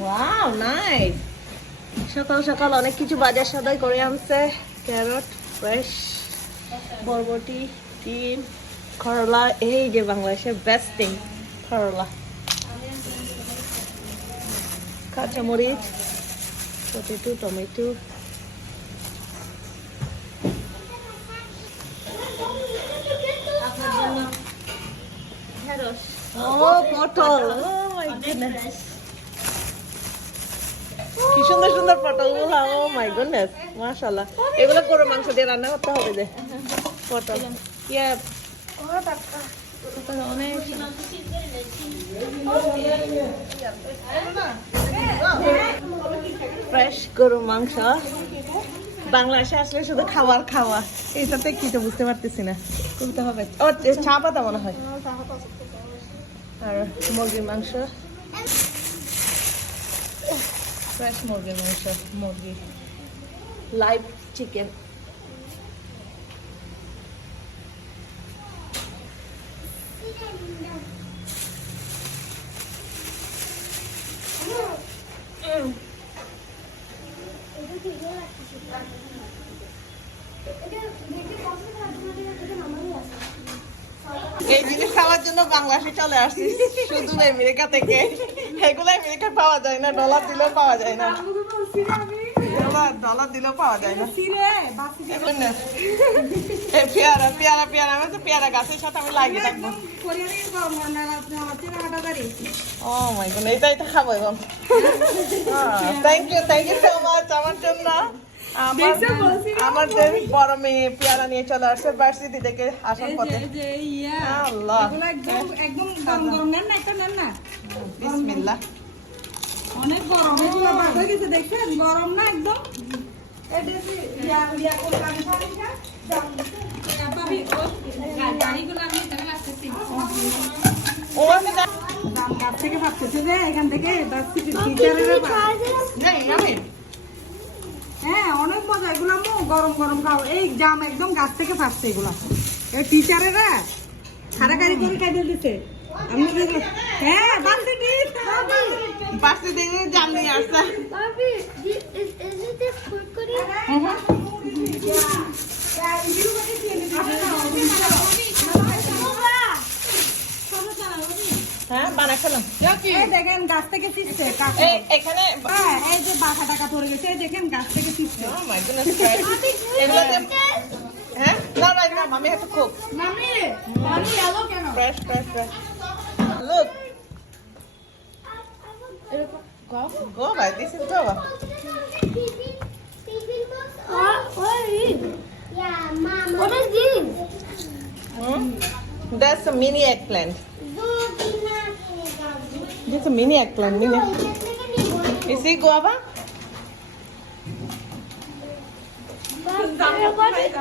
Wow nice সকাল সকাল অনেক কিছু বাজার সদাই করে আনছে। ক্যারট ফ্রেশ বরবটি, ডিম, করলা, এই যে বাংলাদেশের বেস্ট থিং করলা। কাঁচামরিচ। Potato, tomato. ও, পটল। কি সুন্দর পটলগুলা ও মাই গুডনেস মাশাআল্লাহ। এগুলো গরুর মাংস দিয়ে রান্না করতে হবে যে, পটল। ইয়া। ফ্রেশ গরুর মাংস। বাংলাদেশে আসলে শুধু খাবার খাওয়া। এটাতে কি তো বুঝতে পারতেছি না। করতে হবে। ও চা পাতা মনে হয়। আর মুরগির মাংস। ফ্রেশ মুরগির মাংস মুরগি। লাইভ চিকেন এই জিনিস খাওয়ার জন্য বাংলাদেশে চলে আসছি, শুধু আমেরিকা থেকে। এগুলো আমেরিকায় পাওয়া যায় না, ডলার দিলেও পাওয়া যায় না। ডলার দিলেও পাওয়া যায় না। পেয়ারা পেয়ারা পেয়ারা তো পেয়ারা গাছের ও thank you thank you so much আমার জন্য। আমাদের বড় মেয়ে পেয়ারা নিয়ে চলে আসছে ভার্সিটি থেকে আসার পথে। আল্লাহ। বিসমিল্লাহ। অনেক গরম এগুলো গেছে দেখছেন? গরম না একদম। থেকে ভাবতেছে যে এখান থেকে ভার্সিটি টিচারের নেই, আমি হ্যাঁ অনেক মজা এগুলো আম্মু গরম গরম খাও। এই জাম একদম গাছ থেকে ফাটছে এগুলো। এই টিচারেরা খাড়াখাড়ি করে খাইতে দিতে আমি কি- হ্যাঁ দেখে নিয়ে this kurkuri? হ্যাঁ দেখেন গাছ থেকে শিখছে এখানে হ্যাঁ এই যে বাঁকা টাকা পড়ে গেছে দেখেন গাছ থেকে Oh. এগুলোতে হ্যাঁ না না না আমি have to cook মামি পানি কেন fresh fresh fresh look go by this is go What? What are? Yeah, Mama. What is this? hmm? that's a mini eggplant There's a mini eggplant. Mini. Is it guava? It.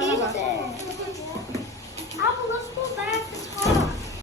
Apple